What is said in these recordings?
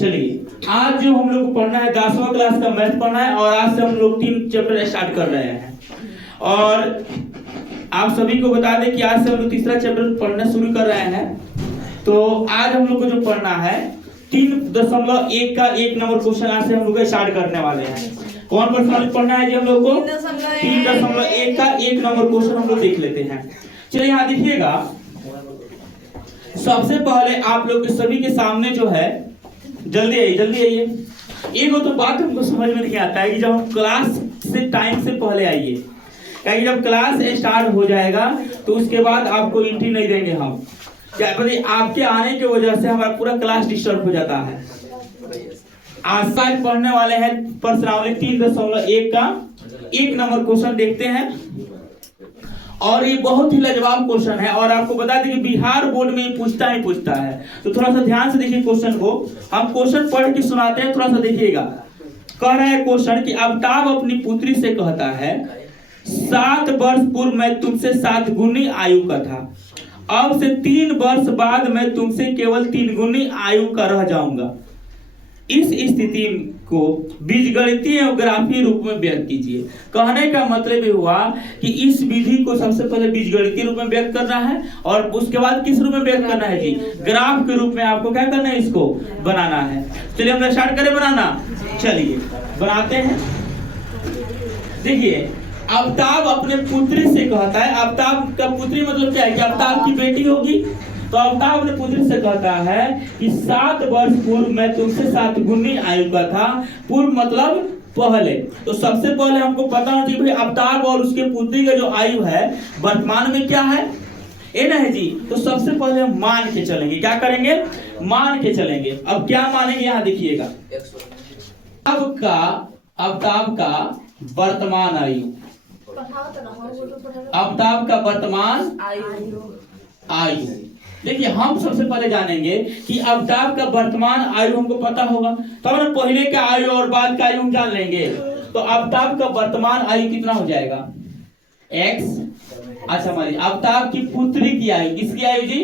चलिए आज जो हम लोग को पढ़ना है 10वां क्लास का मैथ पढ़ना है और आज से हम लोग 3 चैप्टर स्टार्ट कर रहे हैं। और आप सभी को बता दें कि आज से हम लोग तीसरा चैप्टर पढ़ना शुरू कर रहे हैं। तो आज हम लोग को जो पढ़ना है 3.1 का 1 नंबर क्वेश्चन आज से हम लोग स्टार्ट करने वाले हैं। कौन पर्सनली पढ़ना है जी हम लोग को 3.1 का 1 नंबर क्वेश्चन हम लोग देख लेते हैं। चलिए यहाँ देखिएगा, सबसे पहले आप लोग के सभी के सामने जो है, जल्दी आइए। एक तो बात हमको समझ में नहीं आता है कि जब हम क्लास से टाइम से पहले आइए, क्योंकि जब क्लास स्टार्ट हो जाएगा तो उसके बाद आपको एंट्री नहीं देंगे हम। क्या पता आपके आने की वजह से हमारा पूरा क्लास डिस्टर्ब हो जाता है। आज पढ़ने वाले हैं प्रश्नावली 3.1 का 1 नंबर क्वेश्चन देखते हैं। और ये बहुत ही लाजवाब क्वेश्चन है और आपको बता दें कि बिहार बोर्ड में पूछता है। तो थोड़ा सा ध्यान से देखिए क्वेश्चन को। हम क्वेश्चन पढ़ के सुनाते हैं, थोड़ा सा देखिएगा। कह रहा है क्वेश्चन कि अमिताभ अपनी पुत्री से कहता है 7 वर्ष पूर्व मैं तुमसे 7 गुनी आयु का था, अब से 3 वर्ष बाद मैं तुमसे केवल 3 गुनी आयु का रह जाऊंगा। इस स्थिति को बीजगणितीय और ग्राफीय रूप में व्यक्त कीजिए। कहने का मतलब ये हुआ कि इस विधि को सबसे पहले बीजगणितीय रूप में व्यक्त करना है और उसके बाद किस रूप में व्यक्त करना है जी, ग्राफ के रूप में आपको क्या करना है, इसको बनाना है। चलिए हम स्टार्ट करें बनाना। चलिए बनाते हैं। देखिए अमिताभ अपने पुत्री से कहता है, अमिताभ का पुत्री मतलब क्या है कि अमिताभ की बेटी होगी। तो अमिताभ अपने पुत्री से कहता है कि 7 वर्ष पूर्व मैं तुमसे 7 गुनी आयु का था। पूर्व मतलब पहले। तो सबसे पहले हमको पता होना चाहिए भाई अमिताभ और उसके पुत्री का जो आयु है वर्तमान में क्या है, ये ना है जी। तो सबसे पहले हम मान के चलेंगे। क्या करेंगे, मान के चलेंगे। अब क्या मानेंगे, यहाँ देखिएगा। अमिताभ का वर्तमान आयु, अमिताभ का वर्तमान आयु। देखिए हम सबसे पहले जानेंगे कि अमिताभ का वर्तमान आयु हमको पता होगा, तो हम पहले का आयु और बाद का आयु हम जान लेंगे। तो अमिताभ का वर्तमान आयु कितना हो जाएगा, x। अच्छा मानिए अमिताभ की पुत्री की आयु, किसकी आयु जी,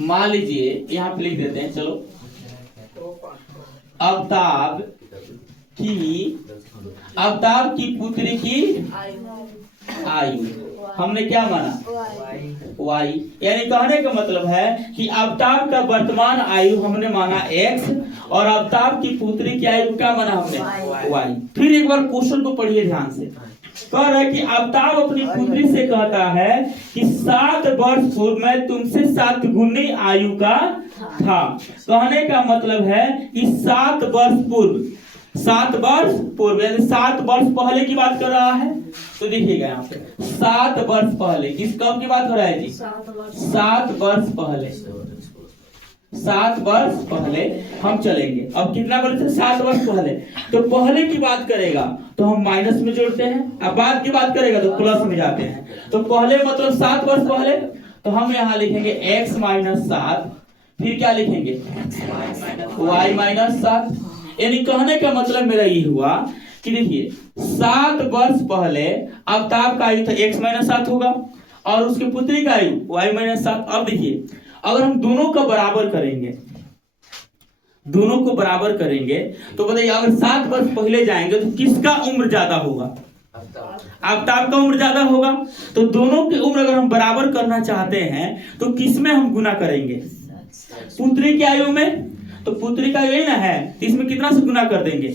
मान लीजिए यहाँ पे लिख देते हैं। चलो अमिताभ की पुत्री की आयु हमने क्या माना, y। यानी कहने का मतलब है कि अमिताभ का वर्तमान आयु हमने माना x और अमिताभ की पुत्री की आयु क्या माना हमने, y। फिर एक बार क्वेश्चन को पढ़िए ध्यान से। कह रहा है कि अमिताभ अपनी पुत्री से कहता है कि 7 वर्ष पूर्व मैं तुमसे 7 गुनी आयु का था। कहने का मतलब है कि 7 वर्ष पूर्व, 7 वर्ष पूर्व यानी 7 वर्ष पहले की बात कर रहा है। तो देखिएगा यहाँ पे 7 वर्ष पहले, किस कब की बात हो रहा है जी, 7 वर्ष पहले। 7 वर्ष पहले हम चलेंगे। अब कितना वर्ष है, 7 वर्ष पहले। तो पहले की बात करेगा तो हम माइनस में जोड़ते हैं, अब बाद की बात करेगा तो प्लस में जाते हैं। तो पहले मतलब 7 वर्ष पहले, तो हम यहाँ लिखेंगे x - 7। फिर क्या लिखेंगे, y - 7। यानी कहने का मतलब मेरा ये हुआ कि देखिए 7 वर्ष पहले अमिताभ का आयु था x - 7 होगा और उसके पुत्री का आयु y - 7। अब देखिए अगर हम दोनों को बराबर करेंगे तो बताइए अगर 7 वर्ष पहले जाएंगे तो किसका उम्र ज्यादा होगा, अमिताभ का उम्र ज्यादा होगा। तो दोनों की उम्र अगर हम बराबर करना चाहते हैं तो किसमें हम गुना करेंगे, पुत्री की आयु में। तो पुत्री का यही ना है, तो इसमें कितना से गुना कर देंगे,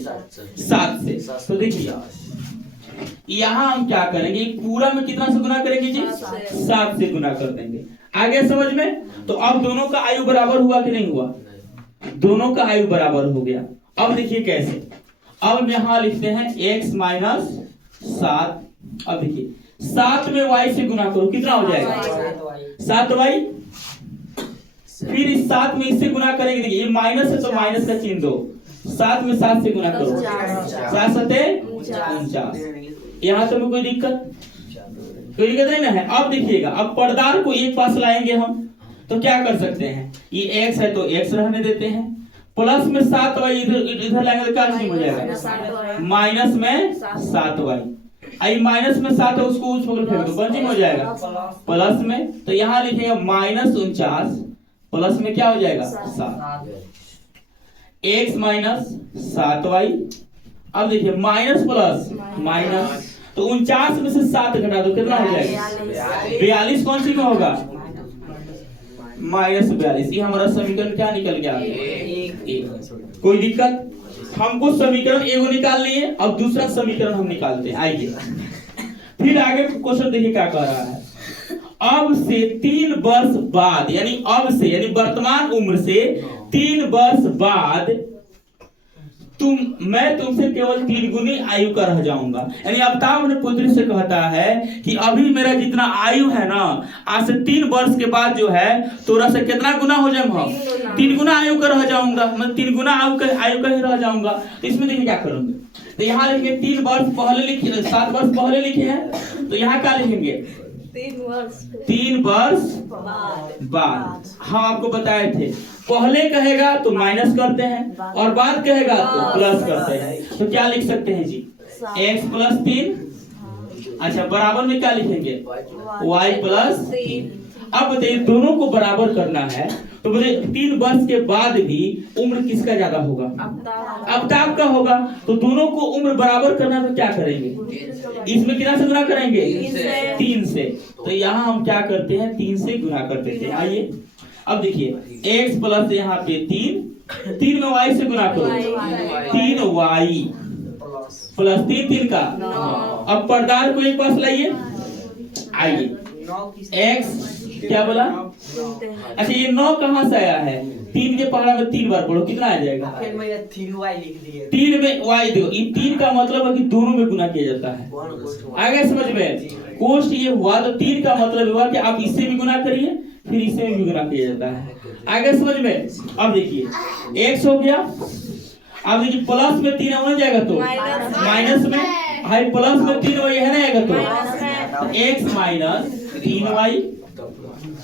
7 से। तो देखिए यहाँ हम क्या करेंगे, पूरा में कितना से गुना करेंगे जी, 7 से गुना कर देंगे। आगे समझ में। तो अब दोनों का आयु बराबर हुआ कि नहीं हुआ, दोनों का आयु बराबर हो गया। अब देखिए कैसे, अब यहाँ लिखते हैं x - 7। अब देखिए 7 में y से गुना करो, कितना हो जाएगा, 7y। फिर इस 7 में इससे गुना करेंगे, देखिए ये माइनस है तो माइनस का चिन्ह दो, 7 में 7 से गुना करो, 7 7 49। यहाँ तो कोई दिक्कत नहीं ना है। अब देखिएगा, अब पर्दार को एक पास लाएंगे हम तो क्या कर सकते हैं, ये x है तो x रहने देते हैं, प्लस में 7y इधर लाएंगे तो क्या हो जाएगा, माइनस में 7y। आई माइनस में 7 है उसको उस पर फेंक दो, बंचिंग हो जाएगा प्लस में। तो यहाँ लिखेंगे -49 प्लस में क्या हो जाएगा 7। x minus 7y। अब देखिए माइनस प्लस माइनस, तो 49 में से 7 घटा दो कितना हो जाएगा 42। कौन सी में होगा -42। ये हमारा समीकरण क्या निकल गया एक। कोई दिक्कत? हमको समीकरण एगो निकालनी है, अब दूसरा समीकरण हम निकालते हैं। आइए फिर आगे क्वेश्चन देखिए क्या कह रहा है। अब से 3 वर्ष बाद, यानी अब से यानी वर्तमान उम्र से 3 वर्ष बाद मैं तुमसे केवल 3 गुनी आयु का रह जाऊंगा। यानी अवतार अपने पुत्री से कहता है कि अभी मेरा जितना आयु है ना, आज से 3 वर्ष के बाद जो है तोरा से कितना गुना हो जाए, हम 3 गुना आयु का रह जाऊंगा। मैं 3 गुना आयु का ही रह जाऊंगा। तो इसमें देखिए क्या करूंगे, तो यहाँ लिखेंगे 3 वर्ष पहले लिखे, 7 वर्ष पहले लिखे हैं, तो यहाँ क्या लिखेंगे 3 वर्ष बाद। हम आपको बताए थे पहले कहेगा तो माइनस करते हैं और बाद कहेगा तो प्लस करते हैं। तो क्या लिख सकते हैं जी x प्लस 3। अच्छा बराबर में क्या लिखेंगे y प्लस 3। अब बताइए दोनों को बराबर करना है, तो बताइए 3 वर्ष के बाद भी उम्र किसका ज्यादा होगा, अवतार का होगा। तो दोनों को उम्र बराबर करना तो क्या करेंगे, इसमें कितना से गुना करेंगे 3 से। तो यहाँ हम क्या करते हैं 3 से गुना कर देते हैं। आइए अब देखिए x प्लस यहाँ पे 3 में y से गुना करो 3y प्लस 3 का। अब पर्दार को एक पास लाइए। आइए x क्या बोला, अच्छा ये 9 कहाँ से आया है, 3 के पहाड़ा में 3 बार पढ़ो कितना आ जाएगा 3y लिख दिए। 3 में y दो, ये 3 का मतलब है कि दोनों में गुना किया जाता है। आगे समझ में कोष्ट ये हुआ, तो 3 का मतलब हुआ कि आप इससे भी गुना करिए फिर इससे भी गुना किया जाता है। आगे समझ में। अब देखिए x हो गया, अब देखिए प्लस में 3 होना जाएगा तो माइनस में, हाई प्लस में 3y है ना आएगा तो x माइनस 3y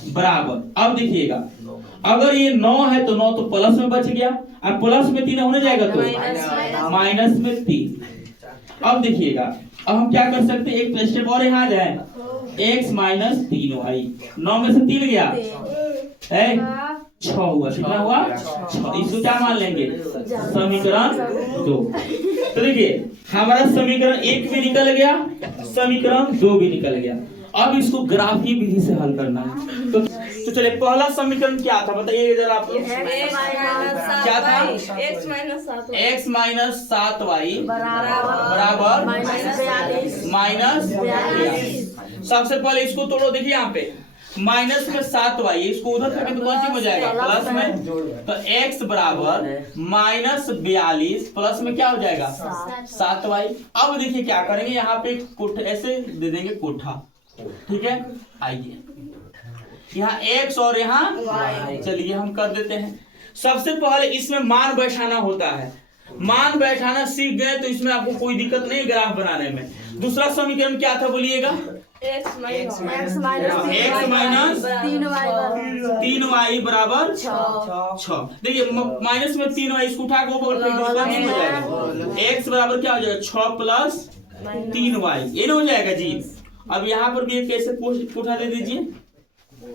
बराबर। अब देखिएगा अगर ये 9 है तो 9 तो प्लस में बच गया, अब प्लस में 3 होने जाएगा तो माइनस में 3। अब देखिएगा अब हम क्या कर सकते हैं, एक स्टेप और यहाँ आ जाए x माइनस 3y। 9 में से 3 गया है 6 हुआ, कितना हुआ 6। इसको क्या मान लेंगे समीकरण 2। तो देखिए हमारा समीकरण 1 भी निकल गया, समीकरण 2 भी निकल गया। अब इसको ग्राफीय विधि से हल करना है। तो चलिए पहला समीकरण क्या था बताइए जरा आप लोग, क्या था x माइनस 7y बराबर माइनस 42। सबसे पहले इसको तोड़ो, देखिए यहाँ पे माइनस में 7y, इसको उधर करके तो कौन सी हो जाएगा प्लस में, तो x बराबर माइनस 42 प्लस में क्या हो जाएगा 7y। अब देखिए क्या करेंगे, यहाँ पे ऐसे दे देंगे कोठा, ठीक है। आइए यहाँ x और यहाँ y, चलिए हम कर देते हैं। सबसे पहले इसमें मान बैठाना होता है, मान बैठाना सीख गए तो इसमें आपको कोई दिक्कत नहीं ग्राफ बनाने में। दूसरा समीकरण क्या था बोलिएगा, x माइनस 3y बराबर 6। देखिए माइनस में 3y, इसको उठा के ऊपर फेंक दो नहीं हो जाएगा। x बराबर क्या हो जाएगा 6 प्लस 3y, ये हो जाएगा जी। अब यहाँ पर भी एक कैसे उठा दे दीजिए,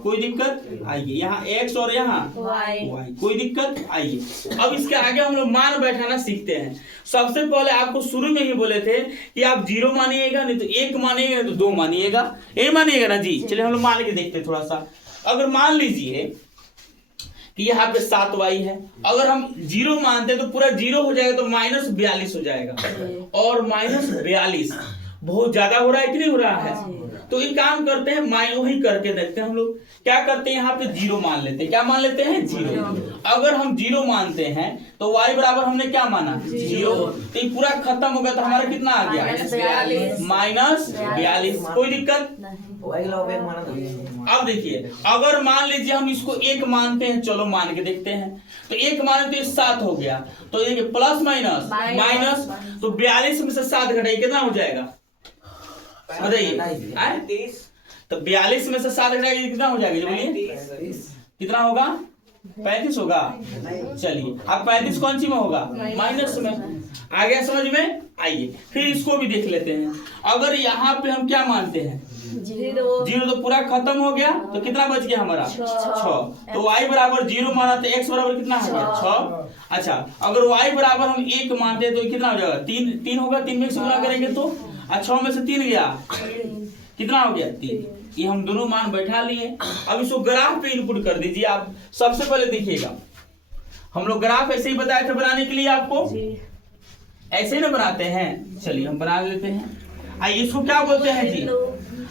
कोई दिक्कत। आइए यहाँ x और यहाँ y, कोई दिक्कत। आइए अब इसके आगे हम लोग मान बैठाना सीखते हैं। सबसे पहले आपको शुरू में ही बोले थे कि आप 0 मानिएगा, नहीं तो 1 मानिएगा, नहीं तो 2 मानिएगा, ये मानिएगा ना जी। चलिए हम लोग मान के देखते हैं थोड़ा सा। अगर मान लीजिए कि यहाँ पे 7y है, अगर हम 0 मानते हैं तो पूरा 0 हो जाएगा, तो माइनस 42 हो जाएगा। और माइनस 42 बहुत ज्यादा हो रहा है कि नहीं हो रहा है, तो एक काम करते हैं वही करके देखते हैं। हम लोग क्या करते हैं, यहाँ पे 0 मान लेते हैं। क्या मान लेते हैं 0। अगर हम 0 मानते हैं तो y बराबर हमने क्या माना 0, तो ये पूरा खत्म हो गया, तो हमारा कितना आ गया माइनस 42। कोई दिक्कत। अब देखिए अगर मान लीजिए हम इसको 1 मानते हैं, चलो मान के देखते हैं। तो 1 माने तो 7 हो गया, तो देखिए प्लस माइनस माइनस, तो 42 में से 7 घटाइए कितना हो जाएगा बताइए। तो 42 में से 7 घटाइए कितना हो जाएगा, बोलिए कितना होगा 35 होगा। चलिए अब 35 कौन सी में होगा माइनस में। आ गया समझ में। आइए फिर इसको भी देख लेते हैं। अगर यहाँ पे हम क्या मानते हैं जीरो तो पूरा खत्म हो गया, तो कितना बच गया हमारा 6। तो y बराबर 0 माना तो x बराबर कितना हो गया 6। अच्छा अगर y बराबर हम 1 मानते हैं तो कितना हो जाएगा 3 होगा, 3 में से गुणा करेंगे तो 6 में से 3 गया, कितना हो गया 3। ये हम दोनों मान बैठा लिए। अब इसको ग्राफ पे इनपुट कर दीजिए। आप सबसे पहले देखिएगा, हम लोग ग्राफ ऐसे ही बताए थे बनाने के लिए आपको, ऐसे ना बनाते हैं। चलिए हम बना लेते हैं। आइए इसको क्या बोलते हैं जी,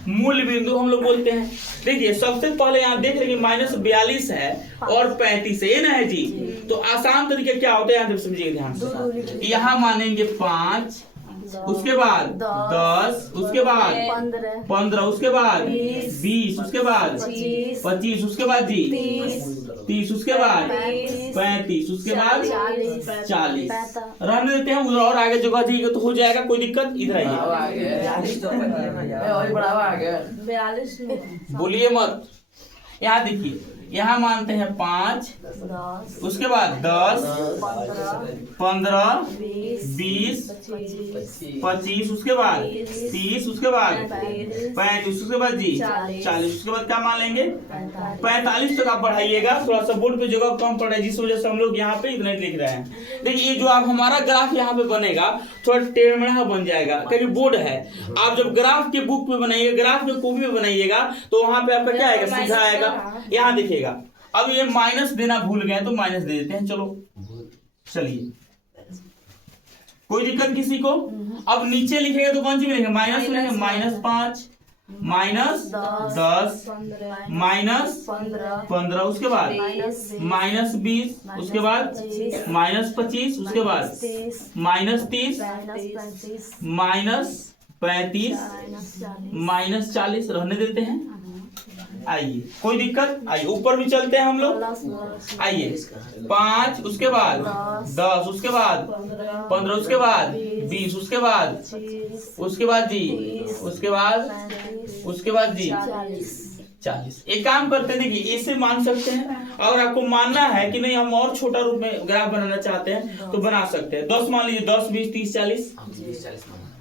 मूल बिंदु हम लोग बोलते हैं। देखिए सबसे पहले यहाँ देख रहे -42 है और 35 है, ये ना है जी। तो आसान तरीके क्या होते हैं यहाँ समझिए ध्यान से। यहाँ मानेंगे 5, उसके बाद 10, उसके बाद 15, उसके बाद 20, उसके बाद 25, उसके बाद जी 30, उसके बाद 35, उसके बाद 40। रहने देते हैं, उधर और आगे जगह जाइएगा तो हो जाएगा, कोई दिक्कत। इधर आइए, बोलिए मत। यहाँ देखिए, यहाँ मानते हैं 5, उसके बाद 10, 15, 20, 25, उसके बाद 30, उसके बाद 35, उसके बाद जी 40, उसके बाद क्या मान लेंगे 45 तक आप बढ़ाइएगा। थोड़ा सा बोर्ड पे जगह कम पड़ रहा है, जिस वजह से हम लोग यहाँ पे इतना लिख रहे हैं। देखिए जो आप हमारा ग्राफ यहाँ पे बनेगा थोड़ा टेढ़मेढ़ा बन जाएगा, क्योंकि बोर्ड है। आप जब ग्राफ के बुक पे बनाइएगा, ग्राफ के कॉपी में बनाइएगा तो वहां पे आपका क्या आएगा, सीधा आएगा। यहाँ देखिएगा, अब ये माइनस देना भूल गए तो माइनस दे देते हैं। चलो चलिए, कोई दिक्कत किसी को। अब नीचे लिखेगा तो कौन सी मिलेंगे, माइनस मिलेंगे। -5, -10, -15, उसके बाद -20, उसके बाद -25, उसके बाद -30, -35, -40 रहने देते हैं। आइए कोई दिक्कत। आइए ऊपर भी चलते हैं हम लोग। आइए 5, उसके बाद 10, उसके बाद 15, उसके बाद 20, उसके बाद जी उसके बाद जी 40। एक काम करते हैं, देखिए इससे मान सकते हैं। अगर आपको मानना है कि नहीं हम और छोटा रूप में ग्राफ बनाना चाहते हैं तो बना सकते हैं। 10 मान लीजिए, 10, 20, 30, 40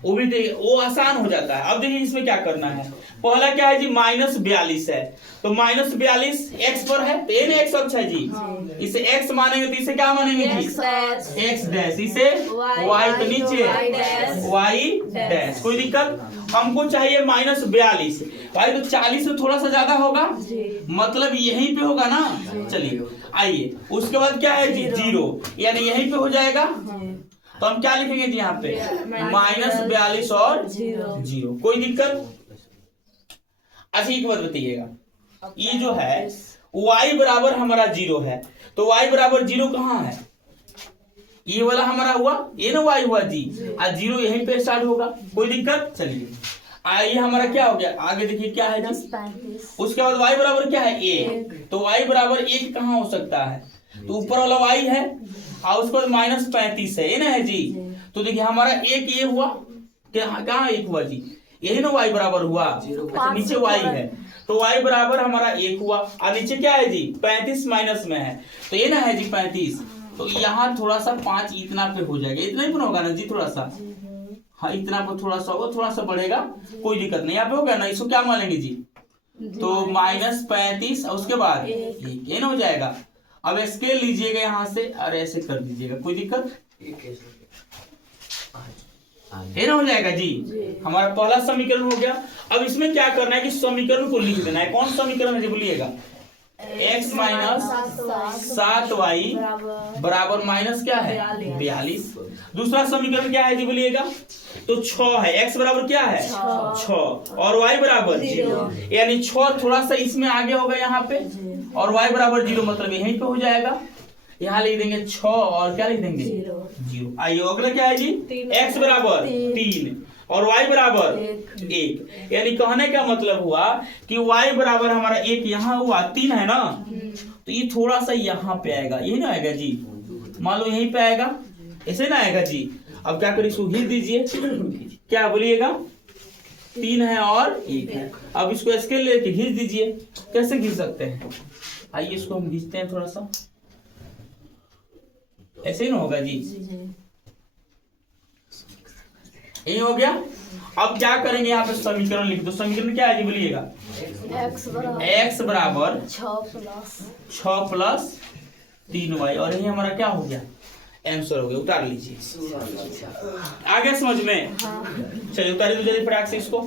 वो भी देखिए, वो आसान हो जाता है। अब देखिए इसमें क्या करना है। पहला क्या है जी, -42 है, तो -42 x पर है, तो ये x अक्ष है जी। इसे x मानेंगे तो इसे क्या मानेंगे जी, x डैश। इसे y तो नीचे y डैश। कोई दिक्कत। हमको चाहिए -42, भाई तो 40 से थोड़ा सा ज्यादा होगा, मतलब यहीं पे होगा ना। चलिए आइए, उसके बाद क्या है जी 0, यानी यहीं पे हो जाएगा। तो हम क्या लिखेंगे जी यहाँ पे, -42 और 0। कोई दिक्कत। अच्छा एक बात बताइएगा, ये जो है y बराबर हमारा 0 है, तो y बराबर 0 कहाँ है, ये वाला हमारा हुआ, ये ना y हुआ जी, और 0 यहीं पे स्टार्ट होगा। कोई दिक्कत। चलिए ये हमारा क्या हो गया, आगे देखिए क्या है जी, उसके बाद y बराबर क्या है 1, तो y बराबर 1 कहाँ हो सकता है, तो ऊपर वाला y है और उसके बाद -35 है, ये ना है जी। तो देखिए हमारा 1 ये हुआ, कहाँ 1 हुआ जी, यही ना y बराबर हुआ। अच्छा नीचे y है, तो y बराबर हमारा 1 हुआ, और नीचे क्या है जी 35 माइनस में है, तो ये ना है जी 35। तो यहाँ थोड़ा सा 5 इतना पे हो जाएगा, इतना ही पर होगा ना जी, थोड़ा सा, हाँ इतना पर थोड़ा सा वो थोड़ा सा बढ़ेगा, कोई दिक्कत नहीं। यहाँ पे हो गया ना, इसको क्या मानेंगे जी, तो -35 और उसके बाद ये ना हो जाएगा। अब स्केल लीजिएगा यहाँ से और ऐसे कर दीजिएगा, कोई दिक्कत। ये ना हो जाएगा जी, हमारा पहला समीकरण हो गया। अब इसमें क्या करना है कि समीकरण को लिख देना है। कौन समीकरण है जी बोलिएगा, x - 7y बराबर माइनस क्या है 42। दूसरा समीकरण क्या है जी बोलिएगा, तो 6 है, x बराबर क्या है 6 और y बराबर 0, यानी 6 थोड़ा सा इसमें आगे होगा यहाँ पे, और y बराबर 0 मतलब यहीं पे हो जाएगा। यहाँ लिख देंगे 6 और क्या लिख देंगे 0। आइए अगला क्या है जी, x बराबर 3 और y बराबर 1, यानी कहने का मतलब हुआ कि y बराबर हमारा 1 यहाँ हुआ, 3 है ना, तो ये थोड़ा सा यहाँ पे आएगा, यही ना आएगा जी, मान लो यहीं पे आएगा, ऐसे ना आएगा जी। अब क्या करिए, इसको घिस दीजिए, क्या बोलिएगा 3 है और 1 है। अब इसको स्केल लेके घिस दीजिए। कैसे घिस सकते हैं, आइए इसको हम घिसते हैं थोड़ा सा, ऐसे ही ना होगा जी, यही हो गया। अब क्या करेंगे, यहाँ पे समीकरण लिख दो। समीकरण क्या है जी बोलिएगा? x बराबर 6 प्लस 3y, और यही हमारा क्या हो गया? आंसर हो गया। उतार लीजिए। आगे समझ में? चलिए उतारिए तो जल्दी फटाक से इसको।